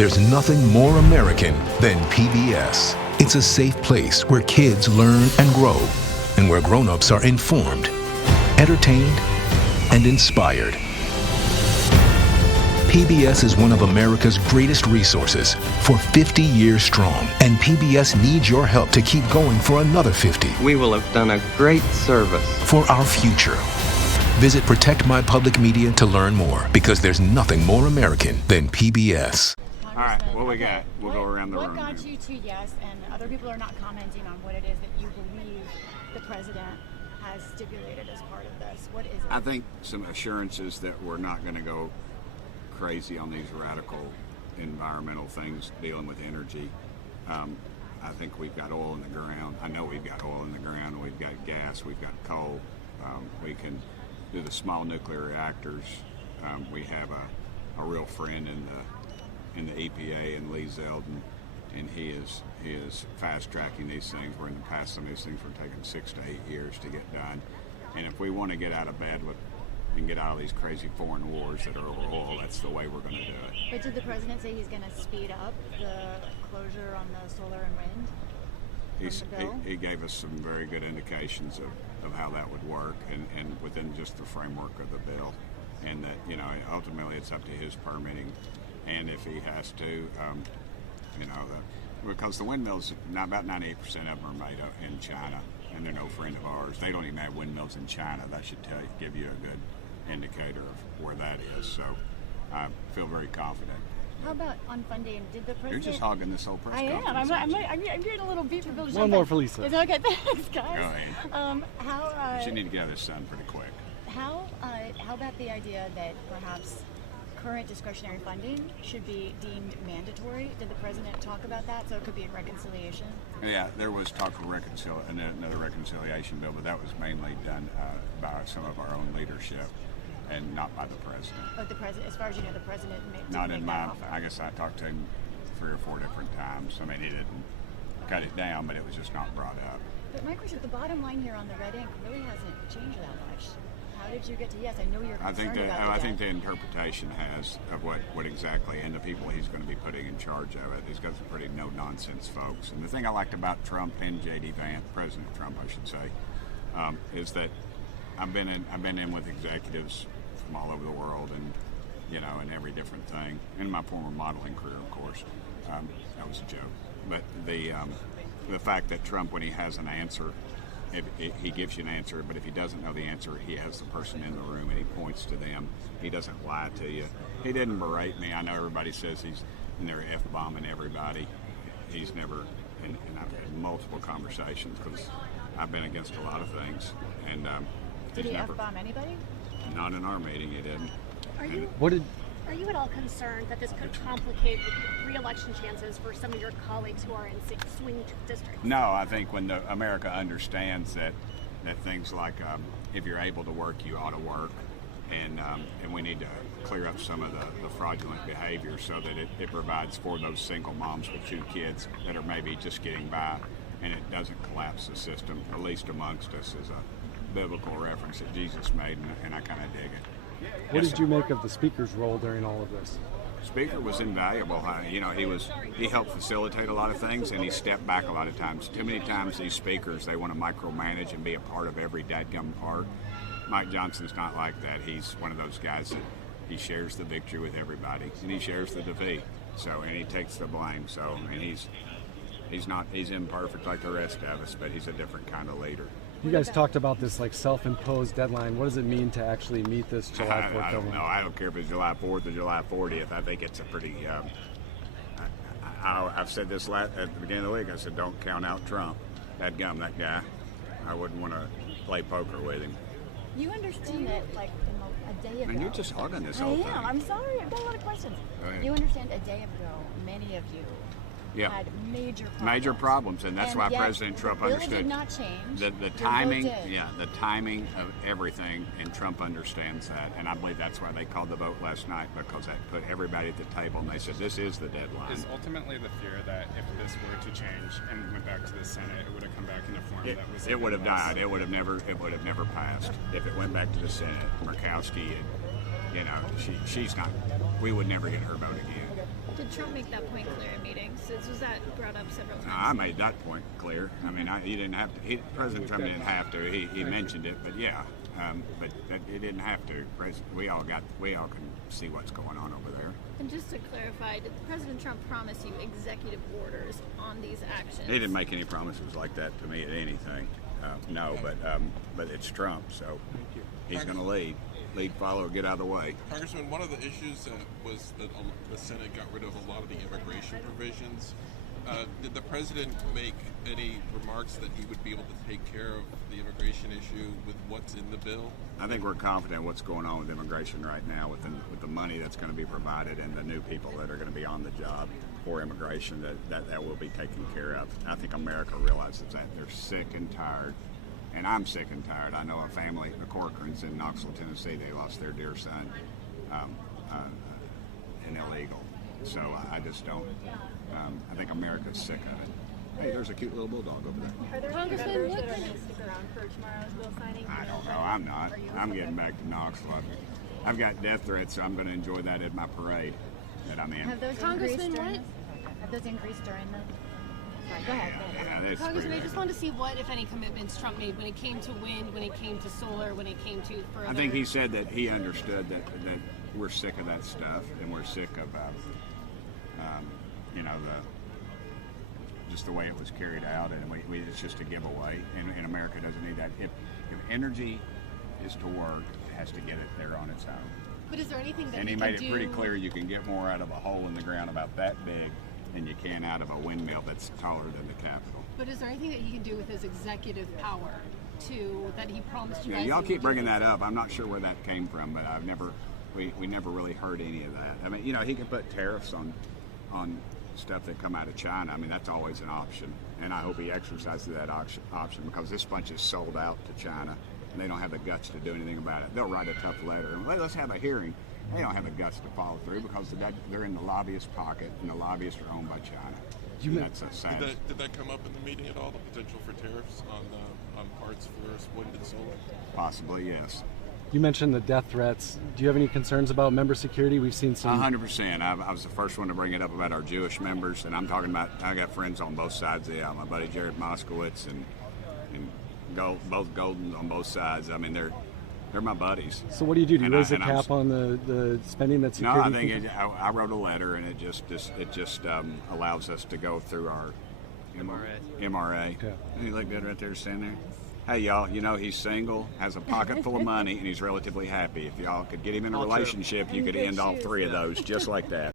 There's nothing more American than PBS. It's a safe place where kids learn and grow, and where grown-ups are informed, entertained, and inspired. PBS is one of America's greatest resources for 50 years strong, and PBS needs your help to keep going for another 50. We will have done a great service for our future. Visit Protect My Public Media to learn more, because there's nothing more American than PBS. All right, what we got? We'll go around the room. What got you to yes, and other people are not commenting on what it is that you believe the president has stipulated as part of this? What is it? I think some assurances that we're not going to go crazy on these radical environmental things dealing with energy. I think we've got oil in the ground. I know we've got oil in the ground. We've got gas. We've got coal. We can do the small nuclear reactors. We have a real friend in the EPA and Lee Zeldin, and he is fast tracking these things. Where in the past some of these things were taking 6 to 8 years to get done. And if we want to get out of bed and get out of these crazy foreign wars that are over oil, that's the way we're going to do it. But did the president say he's going to speed up the closure on the solar and wind? He gave us some very good indications of how that would work, and within just the framework of the bill, and that ultimately it's up to his permitting, and if he has to, because the windmills, about 98% of them are made in China, and they're no friend of ours. They don't even have windmills in China. That should give you a good indicator of where that is. So I feel very confident. How about on funding? Did the president? You're just hogging this whole press conference. I am. I'm getting a little beat for Bill. One more for Lisa. It's okay. Thanks, guys. Go ahead. You need to get out of this sun pretty quick. How about the idea that perhaps current discretionary funding should be deemed mandatory? Did the president talk about that? So it could be in reconciliation? Yeah, there was talk of another reconciliation bill, but that was mainly done by some of our own leadership and not by the president. But the president, as far as you know, the president not in my. I guess I talked to him 3 or 4 different times. I mean, he didn't cut it down, but it was just not brought up. But my question, the bottom line here on the red ink really hasn't changed that much. How did you get to yes? I know you're concerned about I think the interpretation has of what exactly, and the people he's going to be putting in charge of it. He's got some pretty no-nonsense folks. And the thing I liked about Trump and J.D. Vance, President Trump, I should say, is that I've been in with executives from all over the world, and in every different thing. In my former modeling career, of course, that was a joke. But the fact that Trump, when he has an answer, he gives you an answer, but if he doesn't know the answer, he has the person in the room and he points to them. He doesn't lie to you. He didn't berate me. I know everybody says he's in there F-bombing everybody. He's never, and I've had multiple conversations because I've been against a lot of things. And did he F-bomb anybody? Not in our meeting, he didn't. Are you at all concerned that this could complicate re-election chances for some of your colleagues who are in swing districts? No, I think when America understands that things like if you're able to work, you ought to work, and we need to clear up some of the fraudulent behavior so that it provides for those single moms with 2 kids that are maybe just getting by, and it doesn't collapse the system, at least amongst us, is a biblical reference that Jesus made, and I kind of dig it. What did you make of the speaker's role during all of this? Speaker was invaluable. He helped facilitate a lot of things, and he stepped back a lot of times. Too many times these speakers, they want to micromanage and be a part of every dadgum part. Mike Johnson's not like that. He's one of those guys that he shares the victory with everybody, and he shares the defeat. So, and he takes the blame. So, and he's imperfect like the rest of us, but he's a different kind of leader. You guys talked about this self-imposed deadline. What does it mean to actually meet this July 4th deadline? I don't know. I don't care if it's July 4th or July 40th. I think it's a pretty. I've said this at the beginning of the week. I said, don't count out Trump. That guy. I wouldn't want to play poker with him. You understand that, a day ago. And you're just hogging this whole thing. I am. I'm sorry. I've got a lot of questions. You understand a day ago, many of you had major problems, and that's why President Trump understood. The bill did not change. The timing, the timing of everything, and Trump understands that, and I believe that's why they called the vote last night, because that put everybody at the table, and they said this is the deadline. Is ultimately the fear that if this were to change and went back to the Senate, it would have come back in a form that was. It would have died. It would have never passed if it went back to the Senate. Murkowski, she's not. We would never get her vote again. Did Trump make that point clear in meetings? Was that brought up several times? I made that point clear. I mean, he didn't have to. President Trump didn't have to. He mentioned it, but yeah, but he didn't have to. We all can see what's going on over there. And just to clarify, did President Trump promise you executive orders on these actions? He didn't make any promises like that to me at anything. No, but it's Trump, so he's going to lead, follow, get out of the way. Congressman, one of the issues was that the Senate got rid of a lot of the immigration provisions. Did the president make any remarks that he would be able to take care of the immigration issue with what's in the bill? I think we're confident what's going on with immigration right now, with the money that's going to be provided and the new people that are going to be on the job for immigration, that will be taken care of. I think America realizes that. They're sick and tired, and I'm sick and tired. I know a family, the Corcorans in Knoxville, Tennessee, they lost their dear son, an illegal. So I just don't. I think America's sick of it. Hey, there's a cute little bulldog over there. Are there any members that are going to stick around for tomorrow's bill signing? I don't know. I'm not. I'm getting back to Knoxville. I've got death threats, so I'm going to enjoy that at my parade that I'm in. Have those Congressman, Have those increased during the? Sorry, go ahead. Yeah, that's Congressman, I pretty just wanted to see what, if any, commitments Trump made when it came to wind, when it came to solar, when it came to further. I think he said that he understood that we're sick of that stuff, and we're sick of, just the way it was carried out, and it's just a giveaway, and America doesn't need that. If energy is to work, it has to get it there on its own. But is there anything that And he made it pretty clear you can get more out of a hole in the ground about that big than you can out of a windmill that's taller than the Capitol. But is there anything that he can do with his executive power that he promised you guys? Y'all keep bringing that up. I'm not sure where that came from, but we never really heard any of that. I mean, he can put tariffs on stuff that come out of China. I mean, that's always an option, and I hope he exercises that option, because this bunch is sold out to China, and they don't have the guts to do anything about it. They'll write a tough letter and let's have a hearing. They don't have the guts to follow through because they're in the lobbyist pocket, and the lobbyists are owned by China. That's a sad. Did that come up in the meeting at all? The potential for tariffs on parts for wind and solar? Possibly, yes. You mentioned the death threats. Do you have any concerns about member security? We've seen some. 100%. I was the first one to bring it up about our Jewish members, and I'm talking about. I got friends on both sides of the aisle. My buddy Jared Moskowitz and both Goldens on both sides. I mean, they're my buddies. So what do? Do you raise the cap on the spending that's security? No, I think I wrote a letter, and it just allows us to go through our MRA. Yeah. You look good right there, standing there. Hey, y'all, he's single, has a pocket full of money, and he's relatively happy. If y'all could get him in a relationship, you could end all three of those just like that.